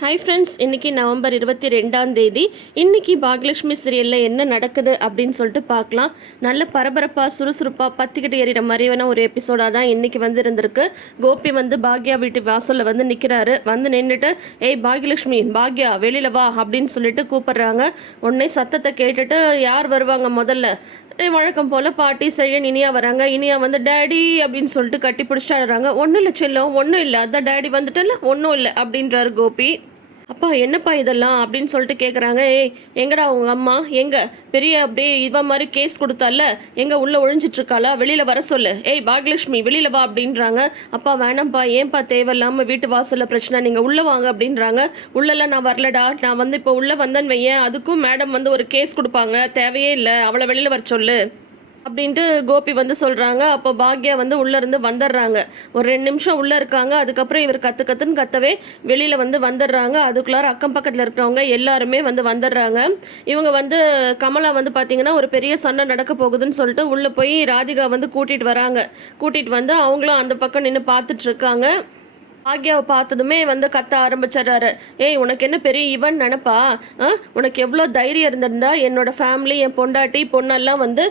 Hi friends இன்றைக்கி November இருபத்தி ரெண்டாம் தேதி. இன்றைக்கி பாக்யலட்சுமி சீரியலில் என்ன நடக்குது அப்படின்னு சொல்லிட்டு பார்க்கலாம். நல்ல பரபரப்பாக சுறுசுறுப்பாக பத்திக்கிட்டு எறிகிற மாதிரியான ஒரு எபிசோடாக தான் இன்றைக்கி வந்து இருந்திருக்கு கோபி வந்து பாக்யா வீட்டு வாசலில் வந்து நிற்கிறாரு வந்து நின்றுட்டு ஏய் பாக்யலட்சுமி பாக்யா வெளியில் வா அப்படின்னு சொல்லிட்டு கூப்பிட்றாங்க. உடனே சத்தத்தை கேட்டுட்டு யார் வருவாங்க முதல்ல? வழக்கம் போல் பாட்டி செழியன் இனியா வராங்க. இனியா வந்து டேடி அப்படின்னு சொல்லிட்டு கட்டி பிடிச்சிட்டு ஆடுறாங்க ஒன்றும் இல்லை செல்லம் ஒன்றும் இல்லை. அதான் டேடி வந்துட்டல ஒன்றும் இல்லை அப்படின்றாரு கோபி. அப்பா என்னப்பா இதெல்லாம்? அப்படின்னு சொல்லிட்டு கேட்குறாங்க ஏய் எங்கடா உங்கள் அம்மா? எங்கே? பெரிய அப்படியே இவ மாதிரி கேஸ் கொடுத்தால? எங்கே உள்ளே ஒழிஞ்சிட்ருக்காளா வெளியில் வர சொல்லு. ஏய் பாக்யலட்சுமி வெளியில் வா அப்படின்றாங்க. அப்பா வேணாம்ப்பா ஏன்பா தேவையில்லாமல் வீட்டு வாசலில் பிரச்சனை? நீங்கள் உள்ளே வாங்க அப்படின்றாங்க. உள்ளெல்லாம் நான் வரலடா. நான் வந்து இப்போ உள்ளே வந்தேன்னு வையேன். அதுக்கும் மேடம் வந்து ஒரு கேஸ் கொடுப்பாங்க. தேவையே இல்லை. அவளை வெளியில் வர சொல்லு. அப்படின்ட்டு கோபி வந்து சொல்கிறாங்க அப்போ பாக்யா வந்து உள்ளேருந்து வந்துடுறாங்க. ஒரு ரெண்டு நிமிஷம் உள்ளே இருக்காங்க. அதுக்கப்புறம் இவர் கற்று கத்துன்னு கத்தவே வெளியில் வந்து வந்துடுறாங்க. அதுக்குள்ளார அக்கம் பக்கத்தில் இருக்கிறவங்க எல்லாருமே வந்து வந்துடுறாங்க. இவங்க வந்து கமலா வந்து பார்த்திங்கன்னா ஒரு பெரிய சண்டை நடக்க போகுதுன்னு சொல்லிட்டு உள்ளே போய் ராதிகா வந்து கூட்டிகிட்டு வராங்க. கூட்டிகிட்டு வந்து அவங்களும் அந்த பக்கம் நின்று பார்த்துட்டு ஆக்யாவை பாக்யாவை பார்த்ததுமே வந்து கத்த ஆரம்பிச்சிடுறாரு. ஏய் உனக்கு என்ன பெரிய இவன் நினப்பா? ஆ? உனக்கு எவ்வளோ தைரியம் இருந்திருந்தா என்னோட ஃபேமிலி என் பொண்டாட்டி பொண்ணெல்லாம் வந்து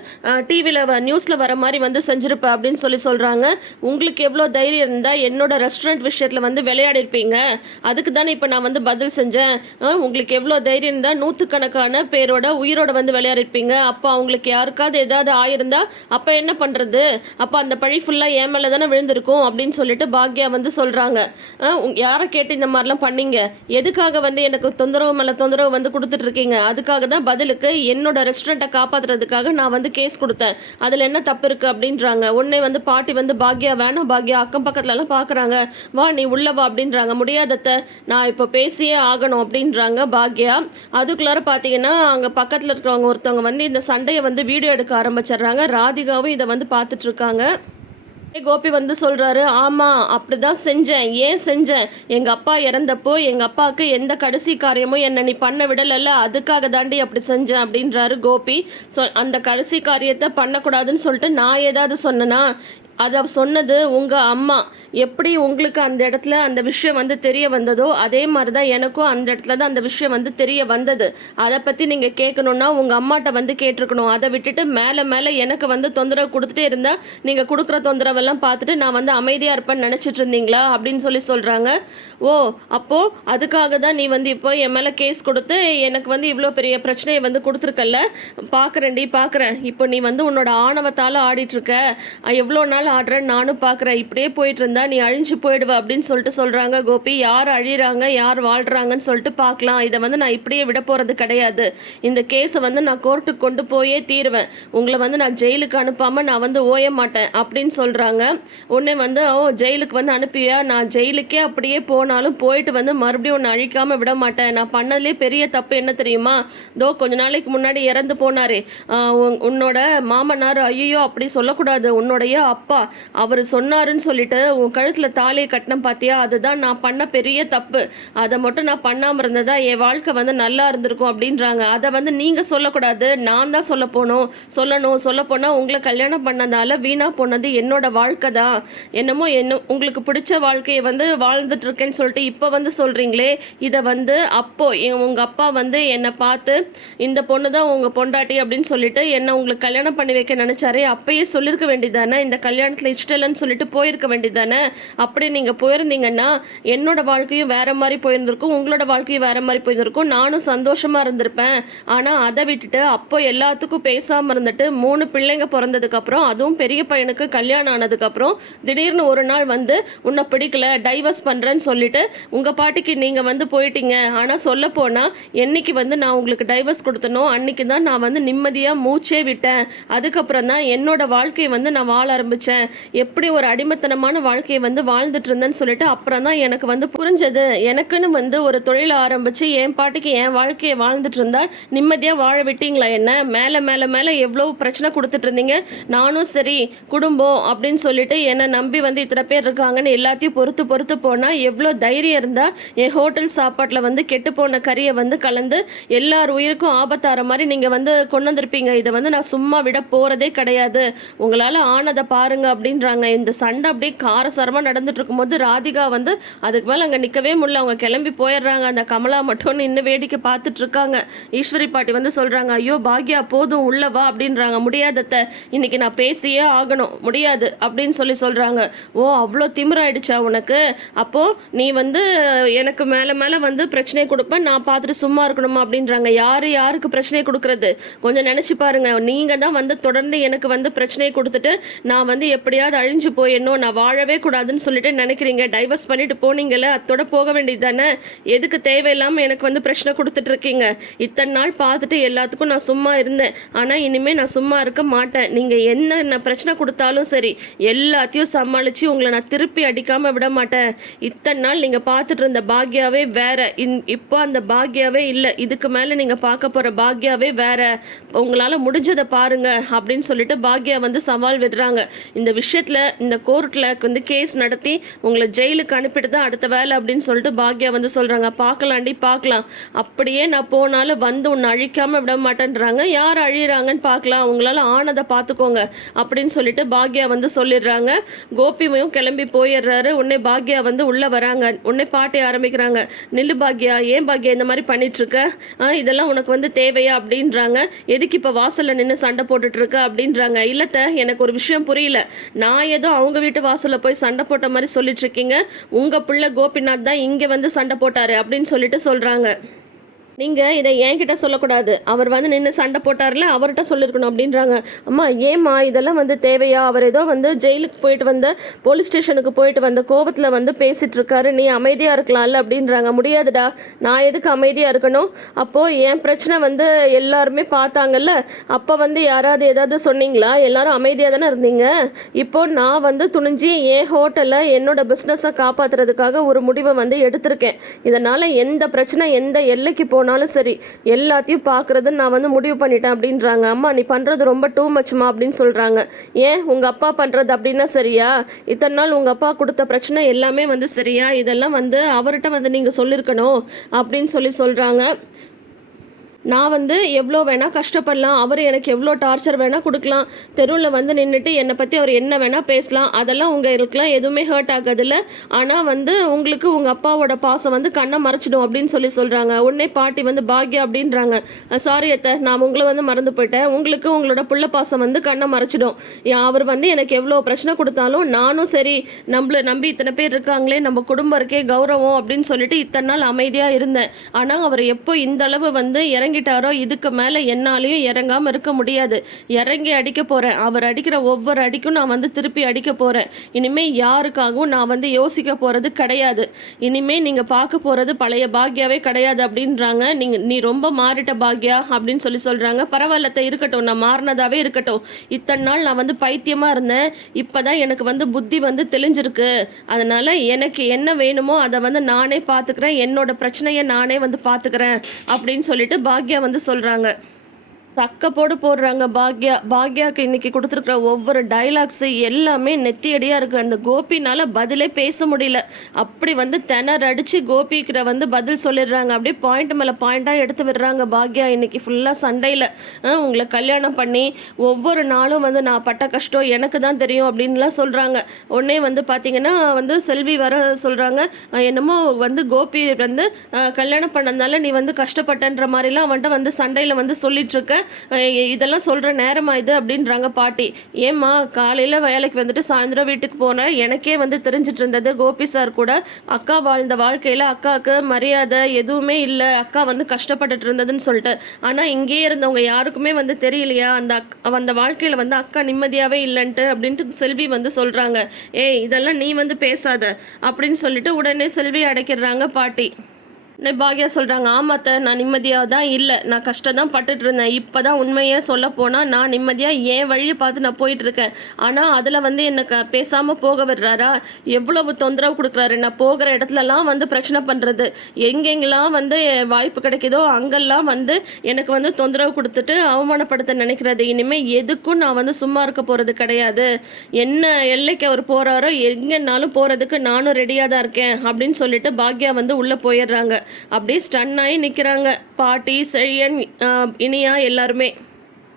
டிவியில் நியூஸில் வர மாதிரி வந்து செஞ்சிருப்ப அப்படின்னு சொல்லி சொல்கிறாங்க உங்களுக்கு எவ்வளோ தைரியம் இருந்தால் என்னோட ரெஸ்டாரண்ட் விஷயத்தில் வந்து விளையாடிருப்பீங்க. அதுக்கு தானே இப்போ நான் வந்து பதில் செஞ்சேன். ஆ, உங்களுக்கு எவ்வளோ தைரியம் இருந்தால் நூற்றுக்கணக்கான பேரோட உயிரோட வந்து விளையாடிருப்பீங்க. அப்போ அவங்களுக்கு யாருக்காவது ஏதாவது ஆயிருந்தா அப்போ என்ன பண்ணுறது அப்போ அந்த பழி ஃபுல்லாக என் மேலே தானே விழுந்திருக்கும் அப்படின்னு சொல்லிட்டு பாக்யா வந்து சொல்கிறாங்க யாரை கேட்டு இந்த மாதிரிலாம் பண்ணீங்க? எதுக்காக வந்து எனக்கு தொந்தரவு மேலே தொந்தரவு வந்து கொடுத்துட்டு இருக்கீங்க அதுக்காக தான் பதிலுக்கு என்னோட ரெஸ்டாரண்ட்டை காப்பாற்றுறதுக்காக நான் வந்து கேஸ் கொடுத்தேன். அதில் என்ன தப்பு இருக்குது அப்படின்றாங்க. உடனே வந்து பாட்டி வந்து பாக்யா வேணாம் பாக்யா அக்கம் பக்கத்துலலாம் பார்க்குறாங்க வா நீ உள்ளவா அப்படின்றாங்க. முடியாதத்த நான் இப்போ பேசியே ஆகணும் அப்படின்றாங்க பாக்யா. அதுக்குள்ளார பார்த்தீங்கன்னா அங்கே பக்கத்தில் இருக்கிறவங்க ஒருத்தவங்க வந்து இந்த சண்டையை வந்து வீடியோ எடுக்க ஆரம்பிச்சிடுறாங்க. ராதிகாவும் இதை வந்து பார்த்துட்ருக்காங்க கோபி வந்து சொல்கிறாரு ஆமாம் அப்படி தான் செஞ்சேன். ஏன் செஞ்சேன்? எங்கள் அப்பா இறந்தப்போ எங்கள் அப்பாவுக்கு எந்த கடைசி காரியமும் என்னை நீ பண்ண விடலைல்ல. அதுக்காக தாண்டி அப்படி செஞ்சேன் அப்படின்றாரு கோபி. சொ அந்த கடைசி காரியத்தை பண்ணக்கூடாதுன்னு சொல்லிட்டு நான் ஏதாவது சொன்னேன்னா அதை சொன்னது உங்கள் அம்மா. எப்படி உங்களுக்கு அந்த இடத்துல அந்த விஷயம் வந்து தெரிய வந்ததோ அதே மாதிரி தான் எனக்கும் அந்த இடத்துல தான் அந்த விஷயம் வந்து தெரிய வந்தது. அதை பற்றி நீங்கள் கேட்கணுன்னா உங்கள் அம்மாட்ட வந்து கேட்டிருக்கணும். அதை விட்டுட்டு மேலே மேலே எனக்கு வந்து தொந்தரவு கொடுத்துட்டே இருந்தால் நீங்கள் கொடுக்குற தொந்தரவெல்லாம் பார்த்துட்டு நான் வந்து அமைதியாக இருப்பேன்னு நினச்சிட்டு இருந்தீங்களா? அப்படின்னு சொல்லி சொல்கிறாங்க ஓ அப்போது அதுக்காக தான் நீ வந்து இப்போ என் மேலே கேஸ் கொடுத்து எனக்கு வந்து இவ்வளோ பெரிய பிரச்சனையை வந்து கொடுத்துருக்கல்ல? பார்க்குறேன்டி பார்க்குறேன் இப்போ நீ வந்து உன்னோட ஆணவத்தால் ஆடிட்டுருக்க எவ்வளோ நாள் ஆடுறேன்னு நானும் பார்க்குறேன் இப்படியே போயிட்டு இருந்தா நீ அழிஞ்சு போயிடுவ அப்படின்னு சொல்லிட்டு சொல்கிறாங்க கோபி யார் அழிகிறாங்க யார் வாழ்கிறாங்கன்னு சொல்லிட்டு பார்க்கலாம். இதை வந்து நான் இப்படியே விட போகிறது கிடையாது. இந்த கேஸை வந்து நான் கோர்ட்டுக்கு கொண்டு போயே தீருவேன். உங்களை வந்து நான் ஜெயிலுக்கு அனுப்பாமல் நான் வந்து ஓய மாட்டேன் அப்படின்னு சொல்கிறாங்க உடனே வந்து ஓ ஜெயிலுக்கு வந்து அனுப்பியா? நான் ஜெயிலுக்கே அப்படியே போனாலும் போயிட்டு வந்து மறுபடியும் ஒன்று அழிக்காமல் விட மாட்டேன். நான் பண்ணதுலேயே பெரிய தப்பு என்ன தெரியுமா? தோ கொஞ்ச நாளைக்கு முன்னாடி இறந்து போனாரே. உன்னோட மாமனார் ஐயோ அப்படி சொல்லக்கூடாது. உன்னுடைய அப்பா அவர் சொன்னாருன்னு சொல்லிட்டு உன் கழுத்தில் தாலியை கட்டினம் பார்த்தியா அதுதான் நான் பண்ண பெரிய தப்பு. அதை மட்டும் நான் பண்ணாமல் இருந்ததா? என் வாழ்க்கை வந்து நல்லா இருந்திருக்கும் அப்படின்றாங்க. அதை வந்து நீங்கள் சொல்லக்கூடாது. நான் தான் சொல்ல போகணும் சொல்லணும். சொல்ல போனால் உங்களை கல்யாணம் பண்ணதால வீணாக போனது என்னோட வாழ்க்கை தான். என்னமோ என்ன உங்களுக்கு பிடிச்ச வாழ்க்கையை வந்து வாழ்ந்துட்டு இருக்கேன்னு சொல்லிட்டு இப்போ வந்து சொல்கிறீங்களே இதை வந்து அப்போ என் உங்கள் அப்பா வந்து என்னை பார்த்து இந்த பொண்ணு தான் உங்கள் பொண்டாட்டி அப்படின்னு சொல்லிட்டு என்னை உங்களுக்கு கல்யாணம் பண்ணி வைக்க நினச்சாரே. அப்பயே சொல்லியிருக்க வேண்டியதானே இந்த கல்யாணம் கல்யாணத்தில் இஷ்டம் இல்லைன்னு சொல்லிட்டு போயிருக்க வேண்டியது தானே அப்படி நீங்கள் போயிருந்தீங்கன்னா என்னோட வாழ்க்கையும் வேற மாதிரி போயிருந்திருக்கும் உங்களோட வாழ்க்கையும் வேற மாதிரி போயிருந்திருக்கும். நானும் சந்தோஷமாக இருந்திருப்பேன். ஆனால் அதை விட்டுட்டு அப்போ எல்லாத்துக்கும் பேசாமல் இருந்துட்டு மூணு பிள்ளைங்க பிறந்ததுக்கப்புறம் அதுவும் பெரிய பையனுக்கு கல்யாணம் ஆனதுக்கப்புறம் திடீர்னு ஒரு நாள் வந்து உன்னை பிடிக்கல டைவர்ஸ் பண்ணுறேன்னு சொல்லிட்டு உங்கள் பாட்டிக்கு நீங்கள் வந்து போயிட்டீங்க. ஆனால் சொல்ல போனால் என்னைக்கு வந்து நான் உங்களுக்கு டைவர்ஸ் கொடுத்தனோ அன்னைக்கு தான் நான் வந்து நிம்மதியாக மூச்சே விட்டேன். அதுக்கப்புறம் தான் என்னோட வாழ்க்கையை வந்து நான் வாழ ஆரம்பித்தேன் எப்படி ஒரு அடிமைத்தனமான வாழ்க்கையை வந்து வாழ்ந்துட்டு இருந்தேன்னு சொல்லிட்டு அப்புறம் தான் எனக்கு வந்து புரிஞ்சது. எனக்குன்னு வந்து ஒரு தொழில் ஆரம்பித்து என் பாட்டுக்கு என் வாழ்க்கையை வாழ்ந்துட்டு இருந்தா நிம்மதியாக வாழ விட்டீங்களா என்ன? மேலே மேலே மேலே எவ்வளோ பிரச்சனை கொடுத்துட்டு இருந்தீங்க? நானும் சரி குடும்பம் அப்படின்னு சொல்லிட்டு என்னை நம்பி வந்து இத்தனை பேர் இருக்காங்கன்னு எல்லாத்தையும் பொறுத்து பொறுத்து போனால் எவ்வளோ தைரியம் இருந்தால் என் ஹோட்டல் சாப்பாட்டில் வந்து கெட்டு போன கறியை வந்து கலந்து எல்லார் உயிருக்கும் ஆபத்தார மாதிரி நீங்கள் வந்து கொண்டு வந்திருப்பீங்க. இதை வந்து நான் சும்மா விட போகிறதே கிடையாது. உங்களால் ஆனதை பாருங்க. போகிறாங்க அப்படின்றாங்க. இந்த சண்டை அப்படியே காரசாரமாக நடந்துட்டு இருக்கும்போது ராதிகா வந்து அதுக்கு மேலே அங்கே நிற்கவே முடியல. அவங்க கிளம்பி போயிடுறாங்க. அந்த கமலா மட்டும் நின்று வேடிக்கை பார்த்துட்டு இருக்காங்க. ஈஸ்வரி பாட்டி வந்து சொல்கிறாங்க ஐயோ பாக்யா போதும் உள்ளவா அப்படின்றாங்க. முடியாதத்த இன்னைக்கு நான் பேசியே ஆகணும். முடியாது அப்படின்னு சொல்லி சொல்கிறாங்க ஓ அவ்வளோ திமிராயிடுச்சா உனக்கு? அப்போது நீ வந்து எனக்கு மேலே மேலே வந்து பிரச்சனை கொடுப்பேன் நான் பார்த்துட்டு சும்மா இருக்கணுமா? அப்படின்றாங்க. யார் யாருக்கு பிரச்சனை கொடுக்கறது? கொஞ்சம் நினச்சி பாருங்க. நீங்கள் தான் வந்து தொடர்ந்து எனக்கு வந்து பிரச்சனையை கொடுத்துட்டு நான் வந்து எப்படியாவது அழிஞ்சு போயிடணும் நான் வாழவே கூடாதுன்னு சொல்லிட்டு நினைக்கிறீங்க. டைவர்ஸ் பண்ணிட்டு போனீங்கல்ல அத்தோட போக வேண்டியது தானே எதுக்கு தேவையில்லாமல் எனக்கு வந்து பிரச்சனை கொடுத்துட்டு இருக்கீங்க இத்தனை நாள் பார்த்துட்டு எல்லாத்துக்கும் நான் சும்மா இருந்தேன். ஆனால் இனிமேல் நான் சும்மா இருக்க மாட்டேன். நீங்கள் என்ன பிரச்சனை கொடுத்தாலும் சரி எல்லாத்தையும் சமாளித்து உங்களை நான் திருப்பி அடிக்காமல் விட மாட்டேன். இத்தனை நாள் நீங்கள் பார்த்துட்டு இருந்த பாக்யாவே வேற. இன் இப்போ அந்த பாக்யாவே இல்லை. இதுக்கு மேலே நீங்கள் பார்க்க போகிற பாக்யாவே வேற. உங்களால் முடிஞ்சதை பாருங்க அப்படின்னு சொல்லிட்டு பாக்யா வந்து சவால் விடுறாங்க. இந்த விஷயத்தில் இந்த கோர்ட்டில் வந்து கேஸ் நடத்தி உங்களை ஜெயிலுக்கு அனுப்பிட்டு தான் அடுத்த வேலை அப்படின்னு சொல்லிட்டு பாக்யா வந்து சொல்கிறாங்க பார்க்கலாண்டி பார்க்கலாம். அப்படியே நான் போனாலும் வந்து உன்னை அழிக்காமல் விட மாட்டேன்றாங்க. யார் அழிகிறாங்கன்னு பார்க்கலாம். உங்களால் ஆனதை பார்த்துக்கோங்க அப்படின்னு சொல்லிட்டு பாக்யா வந்து சொல்லிடுறாங்க. கோபிமையும் கிளம்பி போயிடுறாரு. உடனே பாக்யா வந்து உள்ளே வராங்க. உடனே பாட்டி ஆரம்பிக்கிறாங்க. நில்லு பாக்யா ஏன் பாக்யா இந்த மாதிரி பண்ணிட்டுருக்க? இதெல்லாம் உனக்கு வந்து தேவையா அப்படின்றாங்க. எதுக்கு இப்போ வாசலில் நின்று சண்டை போட்டுட்ருக்க அப்படின்றாங்க. இல்லத்த எனக்கு ஒரு விஷயம் புரியல. நான் ஏதோ அவங்க வீட்டு வாசலில் போய் சண்டை போட்ட மாதிரி சொல்லிட்டு இருக்கீங்க. உங்கள் பிள்ளை கோபிநாத் தான் இங்கே வந்து சண்டை போட்டாரு அப்படின்னு சொல்லிட்டு சொல்கிறாங்க நீங்கள் இதை என்கிட்ட சொல்லக்கூடாது. அவர் வந்து நின்று சண்டை போட்டார்ல அவர்கிட்ட சொல்லியிருக்கணும் அப்படின்றாங்க. அம்மா ஏம்மா இதெல்லாம் வந்து தேவையா? அவர் ஏதோ வந்து ஜெயிலுக்கு போயிட்டு வந்த போலீஸ் ஸ்டேஷனுக்கு போயிட்டு வந்த கோவத்தில் வந்து பேசிட்டு இருக்காரு நீ அமைதியாக இருக்கலாம்ல அப்படின்றாங்க. முடியாதுடா. நான் எதுக்கு அமைதியாக இருக்கணும்? அப்போது என் பிரச்சனை வந்து எல்லாருமே பார்த்தாங்கல்ல. அப்போ வந்து யாராவது ஏதாவது சொன்னீங்களா? எல்லாரும் அமைதியாக தானே இருந்தீங்க? இப்போ நான் வந்து துணிஞ்சு என் ஹோட்டலில் என்னோட பிஸ்னஸை காப்பாற்றுறதுக்காக ஒரு முடிவை வந்து எடுத்திருக்கேன். இதனால் எந்த பிரச்சனை எந்த எல்லைக்கு போனாலும் சரி எல்லாத்தையும் பார்க்குறது நான் வந்து முடிவு பண்ணிட்டேன் அப்படின்றாங்க. அம்மா நீ பண்ணுறது ரொம்ப டூ மச்மா அப்படின்னு சொல்கிறாங்க ஏன்? உங்கள் அப்பா பண்ணுறது அப்படின்னா சரியா? இத்தனை நாள் உங்கள் அப்பா கொடுத்த பிரச்சனை எல்லாமே வந்து சரியா? இதெல்லாம் வந்து அவர்கிட்ட வந்து நீங்கள் சொல்லியிருக்கணும் அப்படின்னு சொல்லி சொல்கிறாங்க நான் வந்து எவ்வளோ வேணால் கஷ்டப்படலாம் அவர் எனக்கு எவ்வளோ டார்ச்சர் வேணால் கொடுக்கலாம் தெருவில் வந்து நின்றுட்டு என்னை பற்றி அவர் என்ன வேணால் பேசலாம் அதெல்லாம் உங்களுக்குலாம் எதுவுமே ஹர்ட் ஆகாதில்ல. ஆனால் வந்து உங்களுக்கு உங்கள் அப்பாவோட பாசம் வந்து கண்ணை மறைச்சிடும் அப்படின்னு சொல்லி சொல்கிறாங்க உடனே பாட்டி வந்து பாக்யா அப்படின்றாங்க. சாரி அத்தை நான் உங்களை வந்து மறந்து போயிட்டேன். உங்களுக்கு உங்களோட புள்ள பாசம் வந்து கண்ணை மறைச்சிடும். அவர் வந்து எனக்கு எவ்வளோ பிரச்சனை கொடுத்தாலும் நானும் சரி நம்மள நம்பி இத்தனை பேர் இருக்காங்களே நம்ம குடும்பம் இருக்கே கௌரவம் அப்படின்னு சொல்லிட்டு இத்தனை நாள் அமைதியாக இருந்தேன். ஆனால் அவர் எப்போ இந்த அளவு வந்து இறங்கி இறங்கிட்டாரோ இதுக்கு மேலே என்னாலையும் இறங்காமல் இருக்க முடியாது. இறங்கி அடிக்க போகிறேன் அவர் அடிக்கிற ஒவ்வொரு அடிக்கும் நான் வந்து திருப்பி அடிக்க போகிறேன் இனிமேல் யாருக்காகவும் நான் வந்து யோசிக்க போகிறது கிடையாது. இனிமேல் நீங்கள் பார்க்க போகிறது பழைய பாக்யாவே கிடையாது அப்படின்றாங்க. நீங்கள் நீ ரொம்ப மாறிட்ட பாக்யா அப்படின்னு சொல்லி சொல்கிறாங்க பரவாயில்லத்த இருக்கட்டும். நான் மாறினதாகவே இருக்கட்டும். இத்தனை நாள் நான் வந்து பைத்தியமாக இருந்தேன். இப்போ தான் எனக்கு வந்து புத்தி வந்து தெளிஞ்சிருக்கு. அதனால் எனக்கு என்ன வேணுமோ அதை வந்து நானே பார்த்துக்கிறேன். என்னோட பிரச்சனையை நானே வந்து பார்த்துக்கிறேன் அப்படின்னு சொல்லிட்டு பாக்யா வந்து சொல்கிறாங்க தக்க போடு போடுறாங்க. பாக்யா பாக்யாவுக்கு இன்னைக்கு கொடுத்துருக்குற ஒவ்வொரு டைலாக்ஸு எல்லாமே நெத்தியடியாக இருக்குது அந்த கோபினால் பதிலே பேச முடியல. அப்படி வந்து திணற அடித்து கோபிக்கிற வந்து பதில் சொல்லிடுறாங்க. அப்படியே பாயிண்ட் மேலே பாயிண்ட்டாக எடுத்து விடுறாங்க பாக்யா இன்னைக்கு ஃபுல்லாக சண்டையில். உங்களை கல்யாணம் பண்ணி ஒவ்வொரு நாளும் வந்து நான் பட்ட கஷ்டம் எனக்கு தான் தெரியும் அப்படின்லாம் சொல்கிறாங்க உடனே வந்து பார்த்தீங்கன்னா வந்து செல்வி வர சொல்கிறாங்க என்னமோ வந்து கோபி வந்து கல்யாணம் பண்ணதுனால நீ வந்து கஷ்டப்பட்டன்ற மாதிரிலாம் அவன்கிட்ட வந்து சண்டையில் வந்து சொல்லிட்டு இதெல்லாம் சொல்கிற நேரமா இது அப்படின்றாங்க பாட்டி. ஏம்மா காலையில் வேலைக்கு வந்துட்டு சாயந்தரம் வீட்டுக்கு போனேன் எனக்கே வந்து தெரிஞ்சிட்டு இருந்தது. கோபி சார் கூட அக்கா வாழ்ந்த வாழ்க்கையில் அக்காவுக்கு மரியாதை எதுவுமே இல்லை. அக்கா வந்து கஷ்டப்பட்டுட்டு இருந்ததுன்னு சொல்லிட்டு. ஆனால் இங்கேயே இருந்தவங்க யாருக்குமே வந்து தெரியலையா? அந்த அக் அந்த வாழ்க்கையில் வந்து அக்கா நிம்மதியாகவே இல்லைன்ட்டு அப்படின்ட்டு செல்வி வந்து சொல்கிறாங்க ஏய் இதெல்லாம் நீ வந்து பேசாத அப்படின்னு சொல்லிட்டு உடனே செல்வி அடைக்கிறாங்க பாட்டி. பாக்யா சொல்கிறாங்க ஆமாத்த நான் நிம்மதியாக தான் இல்லை. நான் கஷ்டம் தான் பட்டுட்டு இருந்தேன் இப்போ தான் உண்மையே சொல்ல போனால் நான் நிம்மதியாக என் வழியை பார்த்து நான் போயிட்டு இருக்கேன் ஆனால் அதில் வந்து என்னை க பேசாமல் போக விடுறாரா? எவ்வளவு தொந்தரவு கொடுக்குறாரு. நான் போகிற இடத்துலலாம் வந்து பிரச்சனை பண்ணுறது எங்கெங்கெல்லாம் வந்து வாய்ப்பு கிடைக்குதோ அங்கெல்லாம் வந்து எனக்கு வந்து தொந்தரவு கொடுத்துட்டு அவமானப்படுத்த நினைக்கிறது. இனிமேல் எதுக்கும் நான் வந்து சும்மா இருக்க போகிறது கிடையாது. என்ன எல்லைக்கு அவர் போகிறாரோ எங்கேனாலும் போகிறதுக்கு நானும் ரெடியாக தான் இருக்கேன். அப்படின்னு சொல்லிட்டு பாக்யா வந்து உள்ளே போயிடுறாங்க. அப்படியே ஸ்டன் ஆகி நிற்கிறாங்க பாட்டி செழியன் இனியா எல்லாருமே.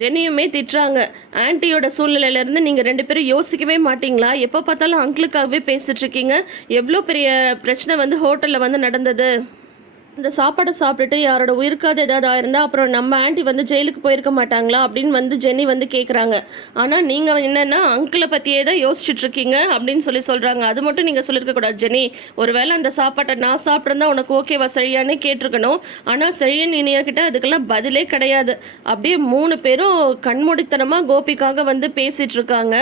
ஜெனியுமே திட்டுறாங்க. ஆன்ட்டியோட சூழ்நிலையிலேருந்து நீங்கள் ரெண்டு பேரும் யோசிக்கவே மாட்டிங்களா? எப்போ பார்த்தாலும் அங்கிளுக்காகவே பேசிகிட்ருக்கீங்க இருக்கீங்க. எவ்வளோ பெரிய பிரச்சனை வந்து ஹோட்டலில் வந்து நடந்தது? இந்த சாப்பாடை சாப்பிட்டுட்டு யாரோட உயிருக்காவது ஏதாவது ஆயிருந்தா அப்புறம் நம்ம ஆண்டி வந்து ஜெயிலுக்கு போயிருக்க மாட்டாங்களா அப்படின்னு வந்து ஜென்னி வந்து கேட்குறாங்க ஆனால் நீங்கள் என்னென்னா அங்கிளை பற்றியே தான் யோசிச்சுட்டு இருக்கீங்க அப்படின்னு சொல்லி சொல்கிறாங்க அது மட்டும் நீங்கள் சொல்லியிருக்க கூடாது ஜெனி ஒருவேளை அந்த சாப்பாட்டை நான் சாப்பிட்ருந்தா உனக்கு ஓகேவா சரியானே கேட்டிருக்கணும். ஆனால் செழியன் இனியாக்கிட்ட அதுக்கெல்லாம் பதிலே கிடையாது. அப்படியே மூணு பேரும் கண்மூடித்தனமாக கோபிக்காக வந்து பேசிகிட்டு இருக்காங்க.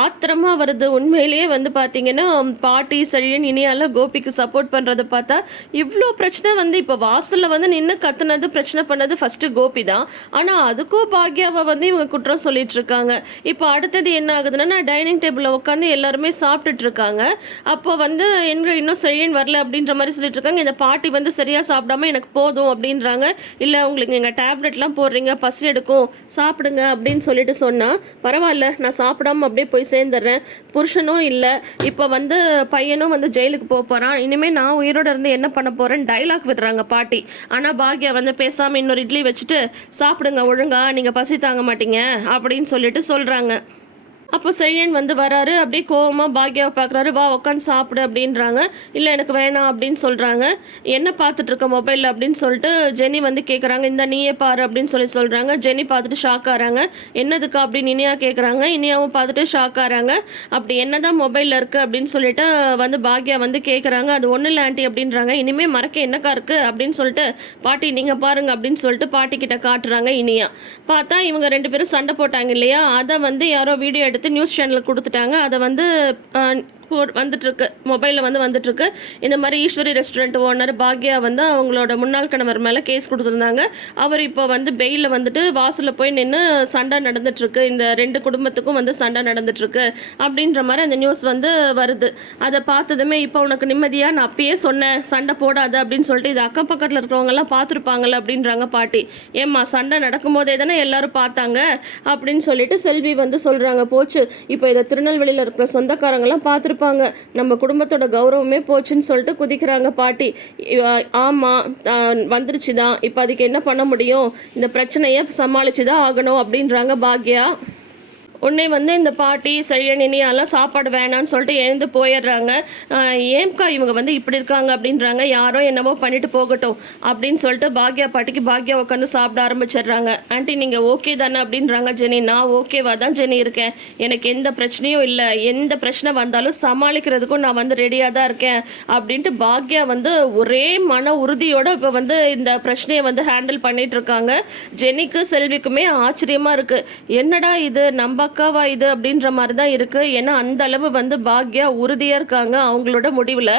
ஆத்திரமா வருது. உண்மையிலேயே வந்து பார்த்தீங்கன்னா பாட்டி சரியன் இனியால கோபிக்கு சப்போர்ட் பண்ணுறதை பார்த்தா இவ்வளோ பிரச்சனை வந்து இப்போ வாசலில் வந்து நின்று கத்துனது பிரச்சனை பண்ணது ஃபஸ்ட்டு கோபி தான். ஆனால் அதுக்கும் பாக்யாவை வந்து இவங்க குற்றம் சொல்லிட்டு இருக்காங்க இப்போ அடுத்தது என்ன ஆகுதுன்னா நான் டைனிங் டேபிளில் உட்காந்து எல்லாருமே சாப்பிட்டுட்டு இருக்காங்க அப்போ வந்து எங்க இன்னும் சரியின் வரல அப்படின்ற மாதிரி சொல்லிட்டு இருக்காங்க இந்த பாட்டி வந்து சரியாக சாப்பிடாம எனக்கு போதும் அப்படின்றாங்க. இல்லை உங்களுக்கு எங்கள் டேப்லெட்லாம் போடுறீங்க பசி எடுக்கும் சாப்பிடுங்க அப்படின்னு சொல்லிட்டு சொன்னால் பரவாயில்ல நான் சாப்பிடாம அப்படியே போய் சேர்ந்துடுறேன். புருஷனும் இல்லை. இப்போ வந்து பையனும் வந்து ஜெயிலுக்கு போக போகிறான் இனிமேல் நான் உயிரோட இருந்து என்ன பண்ண போகிறேன் டைலாக் விடுறாங்க. பாட்டி. ஆனால் பாக்யா வந்து பேசாமல் இன்னொரு இட்லி வச்சுட்டு சாப்பிடுங்க ஒழுங்கா நீங்கள் பசி தாங்க மாட்டீங்க அப்படின்னு சொல்லிட்டு சொல்கிறாங்க அப்போ செழியன் வந்து வராரு அப்படியே கோவமாக பாக்யாவை பார்க்குறாரு வா உட்காந்து சாப்பிடு அப்படின்றாங்க. இல்லை எனக்கு வேணாம் அப்படின்னு சொல்கிறாங்க என்ன பார்த்துட்டு இருக்க மொபைலில் அப்படின்னு சொல்லிட்டு ஜெனி வந்து கேட்குறாங்க இந்த நீயே பாரு அப்படின்னு சொல்லி சொல்கிறாங்க ஜெனி பார்த்துட்டு ஷாக் ஆகிறாங்க என்னதுக்கா அப்படின்னு இனியா கேட்குறாங்க இனியாவும் பார்த்துட்டு ஷாக் ஆகிறாங்க அப்படி என்ன தான் மொபைலில் இருக்குது அப்படின்னு சொல்லிட்டு வந்து பாக்யா வந்து கேட்குறாங்க அது ஒன்றும் இல்லை ஆண்டி அப்படின்றாங்க. இனிமேல் மறக்க என்னக்கா இருக்குது அப்படின்னு சொல்லிட்டு பாட்டி நீங்கள் பாருங்க அப்படின்னு சொல்லிட்டு பாட்டி கிட்ட காட்டுறாங்க இனியா. பார்த்தா இவங்க ரெண்டு பேரும் சண்டை போட்டாங்க இல்லையா? அதை வந்து யாரோ வீடியோ எடுத்து எடுத்து நியூஸ் சேனலுக்கு கொடுத்துட்டாங்க. அதை வந்து போ வந்துட்டுருக்கு. மொபைலில் வந்து வந்துட்டுருக்கு. இந்த மாதிரி ஈஸ்வரி ரெஸ்டாரண்ட் ஓனர் பாக்யா வந்து அவங்களோட முன்னாள் கணவர் மேலே கேஸ் கொடுத்துருந்தாங்க. அவர் இப்போ வந்து பெயிலில் வந்துட்டு வாசலில் போய் நின்று சண்டை நடந்துட்டுருக்கு. இந்த ரெண்டு குடும்பத்துக்கும் வந்து சண்டை நடந்துட்டுருக்கு அப்படின்ற மாதிரி அந்த நியூஸ் வந்து வருது. அதை பார்த்ததுமே இப்போ உனக்கு நிம்மதியாக நான் அப்பயே சொன்னேன். சண்டை போடாது அப்படின்னு சொல்லிட்டு இது அக்கம் பக்கத்தில் இருக்கிறவங்கெல்லாம் பார்த்துருப்பாங்கல்ல அப்படின்றாங்க பாட்டி. ஏம்மா சண்டை நடக்கும்போதே தானே எல்லாரும் பார்த்தாங்க அப்படின்னு சொல்லிட்டு செல்வி வந்து சொல்கிறாங்க போச்சு. இப்போ இதை திருநெல்வேலியில் இருக்கிற சொந்தக்காரங்களாம் பார்த்துருப்பாங்க இருப்பாங்க. நம்ம குடும்பத்தோட கௌரவமே போச்சுன்னு சொல்லிட்டு குதிக்கிறாங்க பாட்டி. ஆமாம் வந்துருச்சு தான் இப்போ அதுக்கு என்ன பண்ண முடியும்? இந்த பிரச்சனையை சமாளிச்சு தான் ஆகணும் அப்படின்றாங்க பாக்யா. உடனே வந்து இந்த பாட்டி செழியனினியெல்லாம் சாப்பாடு வேணான்னு சொல்லிட்டு எழுந்து போயிடுறாங்க. ஏம்கா ஏம்க்கா இவங்க வந்து இப்படி இருக்காங்க அப்படின்றாங்க. யாரோ என்னவோ பண்ணிட்டு போகட்டும் அப்படின்னு சொல்லிட்டு பாக்யா பாட்டிக்கு பாக்யா உட்காந்து சாப்பிட ஆரம்பிச்சிடுறாங்க. ஆண்டி நீங்கள் ஓகே தானே? அப்படின்றாங்க ஜெனி. நான் ஓகேவா தான் ஜெனி இருக்கேன். எனக்கு எந்த பிரச்சனையும் இல்லை. எந்த பிரச்சனை வந்தாலும் சமாளிக்கிறதுக்கும் நான் வந்து ரெடியாக தான் இருக்கேன். அப்படின்ட்டு பாக்யா வந்து ஒரே மன உறுதியோட இப்போ வந்து இந்த பிரச்சனையை வந்து ஹேண்டில் பண்ணிட்டு இருக்காங்க. ஜெனிக்கு செல்விக்குமே ஆச்சரியமா இருக்கு. என்னடா இது? நம்ம அக்காவா இது அப்படின்ற மாதிரி தான் இருக்கு. ஏன்னா அந்த அளவு வந்து பாக்யா உறுதியா இருக்காங்க அவங்களோட முடிவில்.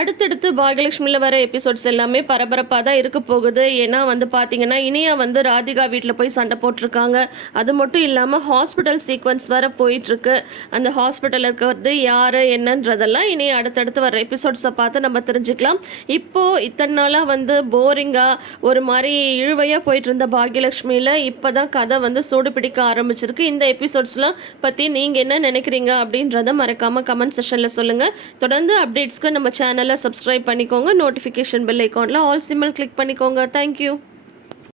அடுத்தடுத்து பாகியலட்சுமியில் வர எபிசோட்ஸ் எல்லாமே பரபரப்பாக தான் இருக்க போகுது. ஏன்னா வந்து பார்த்தீங்கன்னா இனியா வந்து ராதிகா வீட்டில் போய் சண்டை போட்டிருக்காங்க. அது மட்டும் இல்லாமல் ஹாஸ்பிட்டல் சீக்வன்ஸ் வர போயிட்டுருக்கு. அந்த ஹாஸ்பிட்டல் இருக்கிறது யார் என்னன்றதெல்லாம் இனி அடுத்தடுத்து வர எபிசோட்ஸை பார்த்து நம்ம தெரிஞ்சுக்கலாம். இப்போது இத்தனை நாளாக வந்து போரிங்காக ஒரு மாதிரி இழுவையாக போயிட்டு இருந்த பாகியலட்சுமியில் இப்போ தான் கதை வந்து சூடு பிடிக்க ஆரம்பிச்சிருக்கு. இந்த எபிசோட்ஸ்லாம் பற்றி நீங்கள் என்ன நினைக்கிறீங்க அப்படின்றத மறக்காமல் கமெண்ட் செஷனில் சொல்லுங்கள் தொடர்ந்து அப்டேட்ஸ்க்கு நம்ம சேனல் சப்ஸ்கிரைப் பண்ணிக்கோங்க. நோட்டிஃபிகேஷன் பெல் ஐக்கானில் ஆல் சிம்மல் கிளிக் பண்ணிக்கோங்க. Thank you